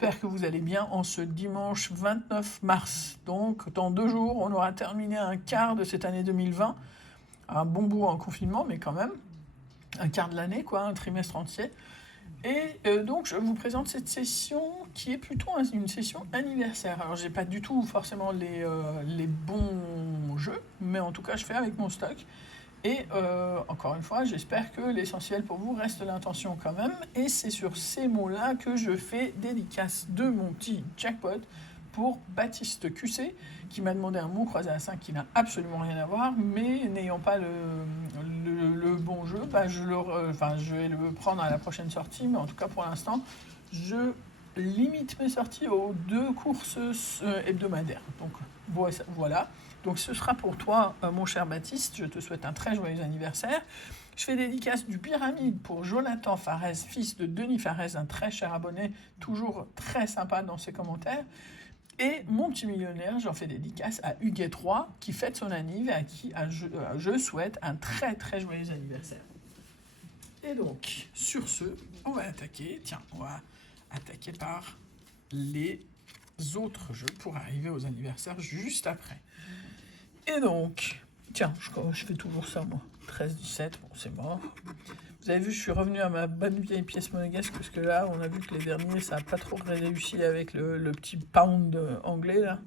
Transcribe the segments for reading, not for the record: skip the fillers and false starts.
j'espère que vous allez bien en ce dimanche 29 mars. Donc, dans 2 jours, on aura terminé un quart de cette année 2020. Un bon bout en confinement, mais quand même. Un quart de l'année, quoi, un trimestre entier. Et donc, je vous présente cette session qui est plutôt une session anniversaire. Alors, j'ai pas du tout forcément les bons jeux, mais en tout cas, je fais avec mon stock. Et encore une fois, j'espère que l'essentiel pour vous reste l'intention quand même. Et c'est sur ces mots-là que je fais dédicace de mon petit jackpot pour Baptiste QC, qui m'a demandé un mot croisé à 5 qui n'a absolument rien à voir, mais n'ayant pas le bon jeu, bah je vais le prendre à la prochaine sortie, mais en tout cas pour l'instant, je limite mes sorties aux 2 courses hebdomadaires. Donc voilà. Donc ce sera pour toi, mon cher Baptiste, je te souhaite un très joyeux anniversaire. Je fais dédicace du pyramide pour Jonathan Farès, fils de Denis Farès, un très cher abonné, toujours très sympa dans ses commentaires. Et mon petit millionnaire, j'en fais dédicace à Huguet 3, qui fête son anniv et à qui je souhaite un très très joyeux anniversaire. Et donc, sur ce, on va attaquer. Tiens, on va attaquer par les autres jeux pour arriver aux anniversaires juste après. Et donc, tiens, je fais toujours ça, moi. 13-17, bon, c'est mort. Vous avez vu, je suis revenu à ma bonne vieille pièce monégasque, parce que là, on a vu que les derniers, ça n'a pas trop réussi avec le petit pound anglais, là.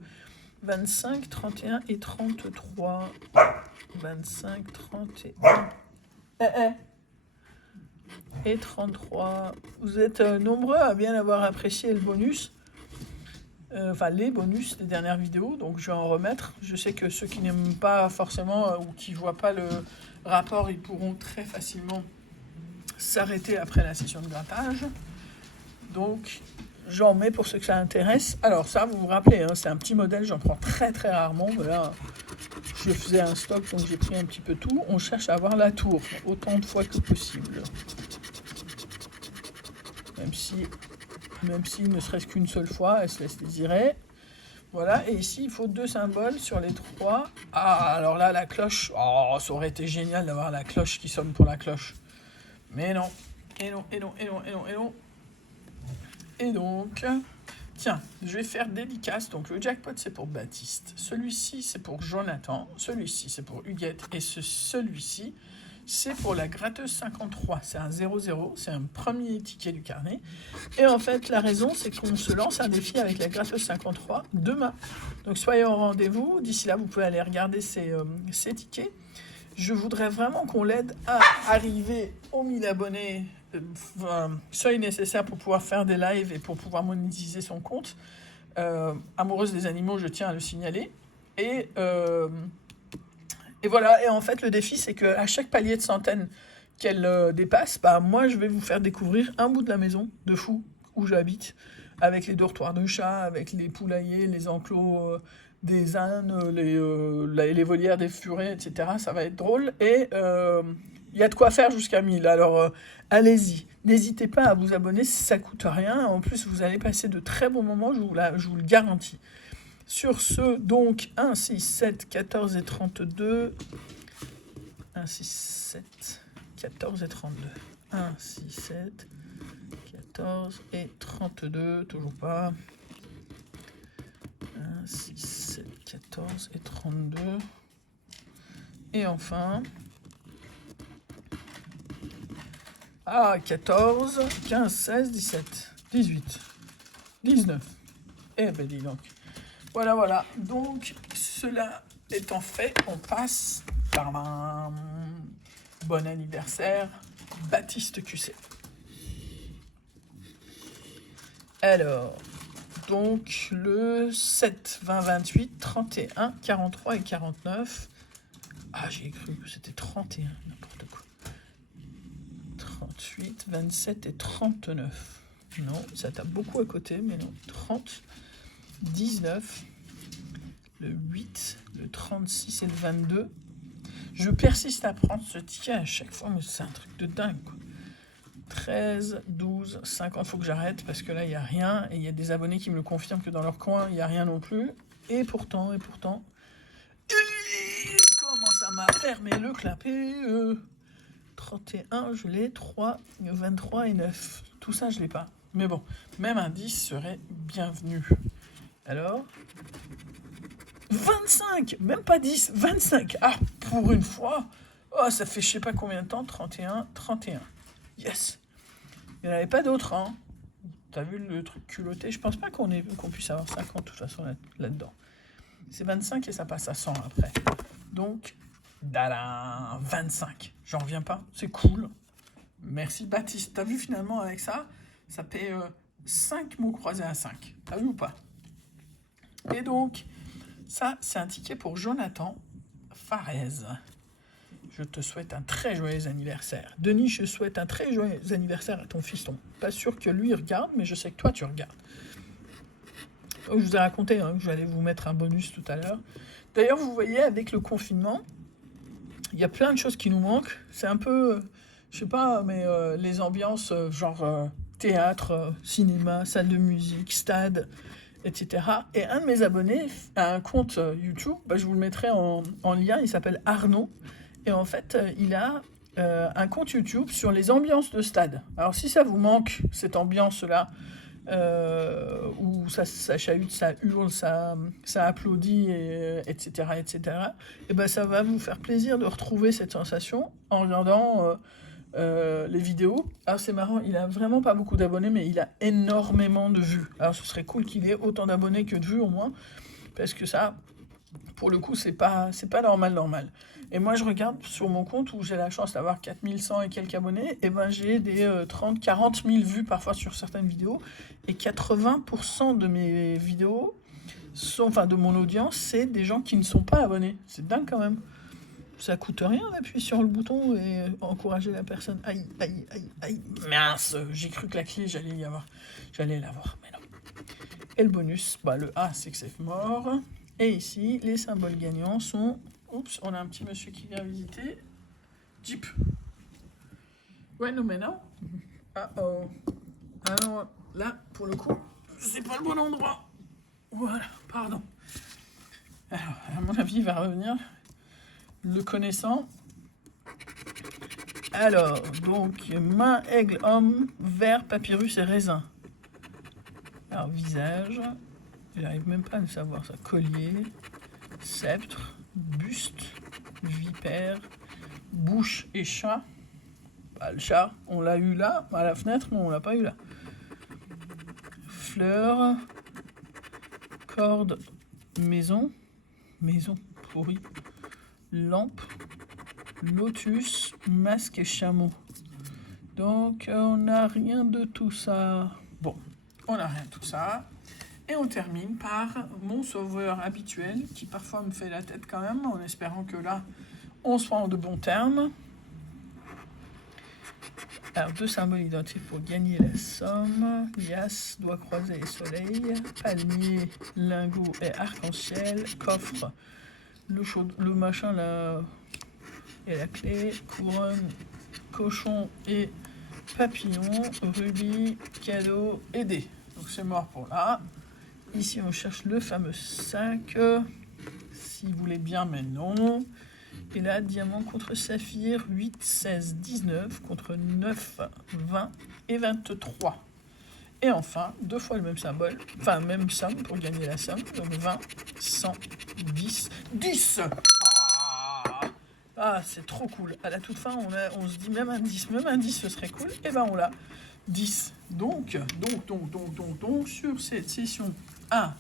25, 31 et 33. 25, 31. Et 33. Vous êtes nombreux à bien avoir apprécié le bonus. Les bonus des dernières vidéos, donc je vais en remettre. Je sais que ceux qui n'aiment pas forcément ou qui ne voient pas le rapport, ils pourront très facilement s'arrêter après la session de grattage. Donc j'en mets pour ceux que ça intéresse. Alors ça, vous vous rappelez, hein, c'est un petit modèle, j'en prends très très rarement, mais là je faisais un stock, donc j'ai pris un petit peu tout. On cherche à avoir la tour autant de fois que possible, même si ne serait-ce qu'une seule fois, elle se laisse désirer. Voilà, et ici, il faut 2 symboles sur les 3. Ah, alors là, la cloche. Oh, ça aurait été génial d'avoir la cloche qui sonne pour la cloche. Mais non. Et non. Et donc, tiens, je vais faire dédicace. Donc, le jackpot, c'est pour Baptiste. Celui-ci, c'est pour Jonathan. Celui-ci, c'est pour Huguette. Et celui-ci, c'est pour la gratteuse 53. C'est un 0-0, c'est un premier ticket du carnet. Et en fait, la raison, c'est qu'on se lance un défi avec la gratteuse 53 demain. Donc soyez au rendez-vous. D'ici là, vous pouvez aller regarder ces tickets. Je voudrais vraiment qu'on l'aide à arriver aux 1000 abonnés, seuil nécessaire pour pouvoir faire des lives et pour pouvoir monétiser son compte. Amoureuse des animaux, je tiens à le signaler. Et voilà, et en fait, le défi, c'est qu'à chaque palier de centaines qu'elle dépasse, moi, je vais vous faire découvrir un bout de la maison de fou où j'habite, avec les dortoirs de chats, avec les poulaillers, les enclos des ânes, les volières des furets, etc. Ça va être drôle. Et il y a de quoi faire jusqu'à 1000. Alors, allez-y. N'hésitez pas à vous abonner, ça ne coûte rien. En plus, vous allez passer de très bons moments, je vous le garantis. Sur ce, donc, 1, 6, 7, 14 et 32. 1, 6, 7, 14 et 32. 1, 6, 7, 14 et 32. Toujours pas. 1, 6, 7, 14 et 32. Et enfin... 14, 15, 16, 17, 18, 19. Eh ben dis donc. Voilà. Donc, cela étant fait, on passe par un bon anniversaire, Baptiste QC. Alors, donc, le 7, 20, 28, 31, 43 et 49. Ah, j'ai cru que c'était 31, n'importe quoi. 38, 27 et 39. Non, ça tape beaucoup à côté, mais non. 30, 19, le 8, le 36 et le 22. Je persiste à prendre ce ticket à chaque fois, mais c'est un truc de dingue, quoi. 13, 12, 50, faut que j'arrête parce que là, il n'y a rien. Et il y a des abonnés qui me le confirment que dans leur coin, il n'y a rien non plus. Et pourtant, comment ça m'a fermé le clapet 31, je l'ai, 3, 23 et 9. Tout ça, je ne l'ai pas. Mais bon, même un 10 serait bienvenu. Alors, 25, même pas 10, 25. Ah, pour une fois. Oh, ça fait je sais pas combien de temps, 31, 31. Yes. Il n'y en avait pas d'autres, hein. T'as vu le truc culotté? Je pense pas qu'on puisse avoir 50 de toute façon là-dedans. C'est 25 et ça passe à 100 après. Donc, dada, 25. J'en reviens pas, c'est cool. Merci Baptiste. T'as vu finalement avec ça, ça fait 5 mots croisés à 5. T'as vu ou pas? Et donc, ça, c'est un ticket pour Jonathan Farez. Je te souhaite un très joyeux anniversaire. Denis, je souhaite un très joyeux anniversaire à ton fiston. Pas sûr que lui regarde, mais je sais que toi, tu regardes. Je vous ai raconté que j'allais vous mettre un bonus tout à l'heure. D'ailleurs, vous voyez, avec le confinement, il y a plein de choses qui nous manquent. C'est un peu, je sais pas, mais les ambiances genre théâtre, cinéma, salle de musique, stade, etc. Et un de mes abonnés a un compte YouTube, je vous le mettrai en lien, il s'appelle Arnaud. Et en fait, il a un compte YouTube sur les ambiances de stade. Alors si ça vous manque, cette ambiance-là, où ça chahute, ça hurle, ça applaudit, etc., et ben ça va vous faire plaisir de retrouver cette sensation en regardant les vidéos. Alors c'est marrant, il a vraiment pas beaucoup d'abonnés, mais il a énormément de vues. Alors ce serait cool qu'il ait autant d'abonnés que de vues au moins, parce que ça, pour le coup, c'est pas normal. Et moi, je regarde sur mon compte où j'ai la chance d'avoir 4100 et quelques abonnés, et ben j'ai des 30-40 000 vues parfois sur certaines vidéos, et 80% de mes vidéos, de mon audience, c'est des gens qui ne sont pas abonnés. C'est dingue quand même. Ça coûte rien d'appuyer sur le bouton et encourager la personne. Aïe, mince, j'ai cru que la clé, j'allais l'avoir, mais non. Et le bonus, le A, c'est que c'est mort. Et ici, les symboles gagnants sont... Oups, on a un petit monsieur qui vient visiter. Jeep. Ouais, non, mais non. Oh. Alors, là, pour le coup, c'est pas le bon endroit. Voilà, pardon. Alors, à mon avis, il va revenir. Le connaissant. Alors, donc, main, aigle, homme, vert, papyrus et raisin. Alors, visage. J'arrive même pas à le savoir, ça. Collier, sceptre, buste, vipère, bouche et chat. Le chat, on l'a eu là, à la fenêtre, mais on l'a pas eu là. Fleur, corde, maison pourri, lampe, lotus, masque et chameau. Donc, on n'a rien de tout ça. Bon, on n'a rien de tout ça. Et on termine par mon sauveur habituel, qui parfois me fait la tête quand même, en espérant que là, on soit en de bons termes. Alors, 2 symboles identiques pour gagner la somme. Lias, doigt croisé et soleil. Palmier, lingot et arc-en-ciel. Coffre, le machin là, et la clé. Couronne, cochon et papillon. Rubis, cadeau et dés. Donc c'est mort pour là. Ici, on cherche le fameux 5, si vous voulez bien, mais non. Et là, diamant contre saphir, 8, 16, 19, contre 9, 20 et 23. Et enfin, 2 fois le même symbole, même somme pour gagner la somme, donc 20, 100, 10, 10. Ah, c'est trop cool. À la toute fin, on se dit même un 10, ce serait cool. Et ben on l'a, 10. Donc, sur cette session 1,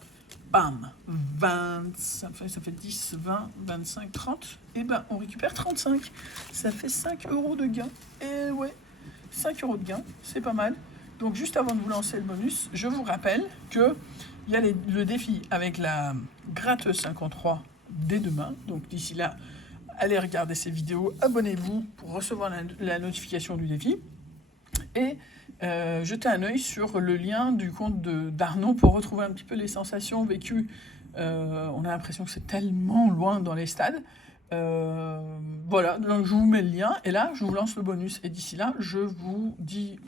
bam, 20, ça fait 10, 20, 25, 30, et ben on récupère 35. Ça fait 5 € de gain. Et ouais, 5 € de gain, c'est pas mal. Donc juste avant de vous lancer le bonus, je vous rappelle qu'il y a le défi avec la gratteuse 53 dès demain. Donc d'ici là, allez regarder ces vidéos, abonnez-vous pour recevoir la notification du défi. Et jetez un œil sur le lien du compte d'Arnaud pour retrouver un petit peu les sensations vécues. On a l'impression que c'est tellement loin dans les stades. Voilà, donc je vous mets le lien et là, je vous lance le bonus. Et d'ici là, je vous dis...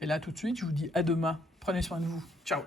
et là tout de suite, je vous dis à demain. Prenez soin de vous. Ciao.